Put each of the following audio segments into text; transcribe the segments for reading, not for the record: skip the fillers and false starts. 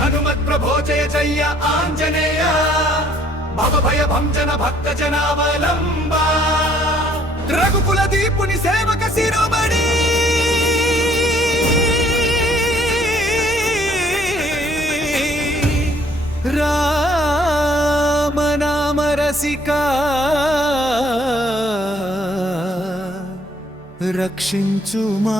హనుమత్ ప్రభో జయ జయ ఆంజనేయ భవ భయ భంజన భక్త జనావలంబ రఘుకుల దీపుని సేవక శిరోమణి రామ నామ రసికా రక్షించుమా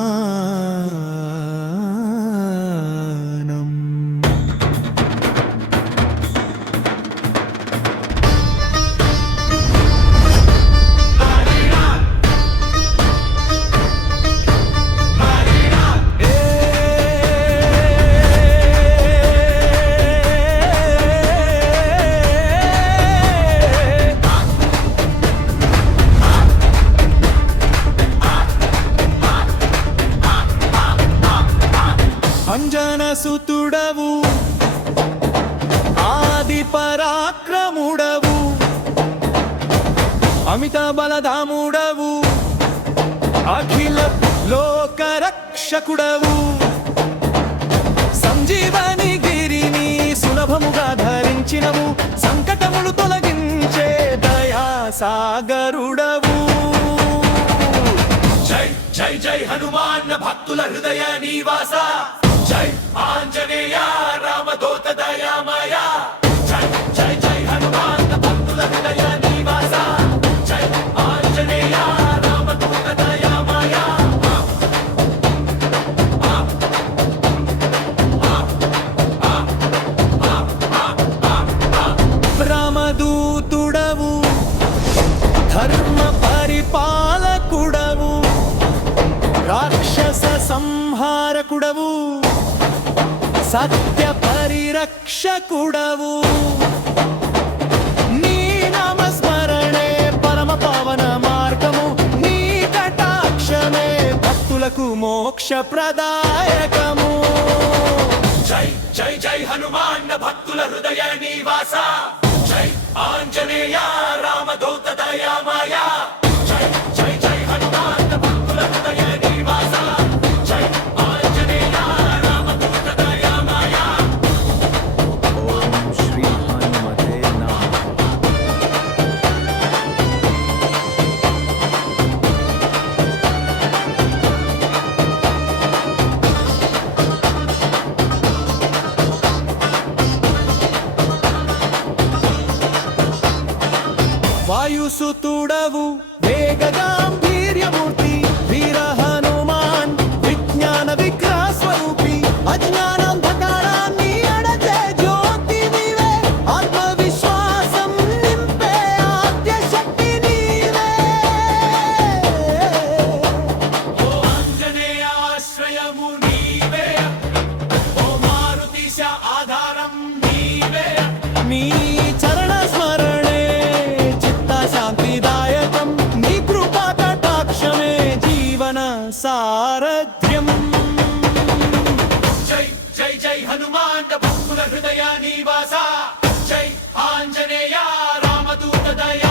అంజనసుతుడవు ఆది పరాక్రముడవు అమిత బలధాముడవు అఖిల లోక రక్షకుడవు సంజీవని గిరిని సులభముగా ధరించినవు సంకటములు తొలగించే దయా సాగరుడవు జై జై జై హనుమాన్ భక్తుల హృదయ నివాస జై ఆంజనేయ రామదూత దయామయ జై జై జై హనుమాన్ భక్తుల హృదయ నివాస జై ఆంజనేయ రామదూత దయామయ రామదూతుడవు ధర్మ పరిపాలకుడవు రాక్షస సంహారకుడవు సత్య పరిరక్షకుడవు నీ నామస్మరణే పరమ పావన మార్గము నీ కటాక్షమే భక్తులకు మోక్ష ప్రదాయకము జై జై జై హనుమాన్ భక్తుల హృదయ నివాస జై ఆంజనేయ రామదూత దయామయ జై జై జై హనుమాన్ భక్తుల హృదయ నివాస జై ఆంజనేయ రామదూత దయామయ ఓం శ్రీ హనుమతే నమః. వాయుసుతుడవు వేగ గాంభీర్యమూర్తి వీర హనుమాన్ విజ్ఞాన విగ్రహ స్వరూపి అజ్ఞానాంధకారాన్ని అడచే జ్యోతి నీవే ఆత్మవిశ్వాసం నింపే ఆద్య శక్తి నీవే ఓ ఆంజనేయ ఆశ్రయము నీవే ఓ మారుతీశ ఆధారం నీవే నీ చరణ స్మరణే శాంతిదాయకం నీ కృపా కటాక్షమే జీవన సారథ్యం జై జై జై హనుమాన్ భక్తుల హృదయ నివాస జై ఆంజనేయ రామదూత దయ